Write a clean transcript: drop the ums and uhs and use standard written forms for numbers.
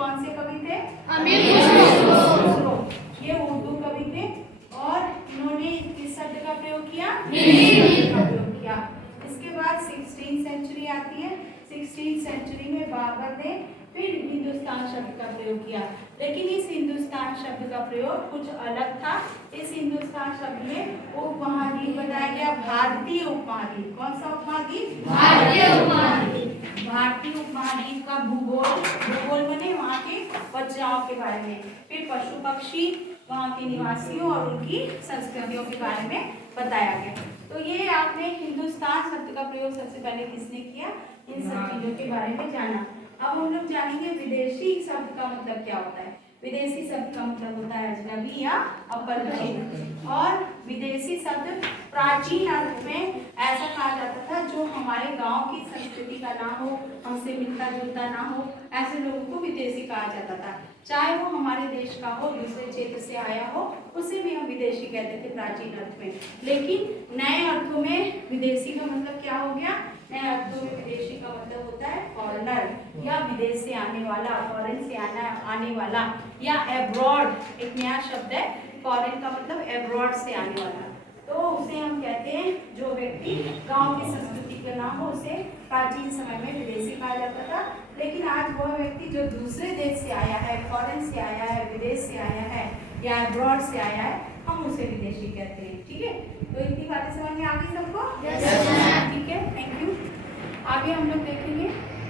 कौन से कवि थे? अमीर खुसरो। ये उर्दू कवि थे और इन्होंने किस शब्द का प्रयोग किया? नील का प्रयोग किया। इसके बाद 16th सेंचुरी आती है। 16th सेंचुरी में बाबर ने फिर हिंदुस्तान शब्द का प्रयोग किया, लेकिन इस हिंदुस्तान शब्द का प्रयोग कुछ अलग था। इस हिंदुस्तान शब्द में उपमहाद्वीप बताया गया, भारतीय उपमहाद्वीप। कौन सा उपमहाद्वीप? भारतीय उपमहाद्वीप। भारतीय उपमहाद्वीप का भूगोल, भूगोल बने वहाँ के बच्चाओं के बारे में, फिर पशु पक्षी, वहाँ के निवासियों और उनकी संस्कृतियों के बारे में बताया गया। तो ये आपने हिंदुस्तान शब्द का प्रयोग सबसे पहले किसने किया, इन सब चीजों के बारे में जाना। अब हम लोग जानेंगे विदेशी शब्द का मतलब क्या होता है। विदेशी शब्द का मतलब होता है अजनबी या अपरिचित। और विदेशी शब्द प्राचीन अर्थ में ऐसा कहा जाता था जो हमारे गांव की संस्कृति का ना हो, हमसे मिलता जुलता ना हो, ऐसे लोगों को विदेशी कहा जाता था। चाहे वो हमारे देश का हो, दूसरे क्षेत्र से आया हो, उसे भी हम विदेशी कहते थे प्राचीन अर्थ में। लेकिन नए अर्थों में विदेशी का मतलब क्या हो गया? नए अर्थों में विदेशी का मतलब होता है फॉरेनर या विदेश से आने वाला, फॉरेन से आने वाला, या एब्रॉड। एक नया शब्द है, फॉरेन का मतलब एब्रॉड से आने वाला। तो उसे हम कहते हैं, जो व्यक्ति गांव की संस्कृति का ना हो उसे प्राचीन समय में विदेशी कहा जाता था। लेकिन आज वह व्यक्ति जो दूसरे देश से आया है, फॉरेन से आया है, विदेश से आया है या एब्रॉड से आया है, हम उसे विदेशी कहते हैं। ठीक है, तो इतनी बातें समझ में आ गई सबको? Yes, ma'am. ठीक है, थैंक यू। आगे हम लोग देखेंगे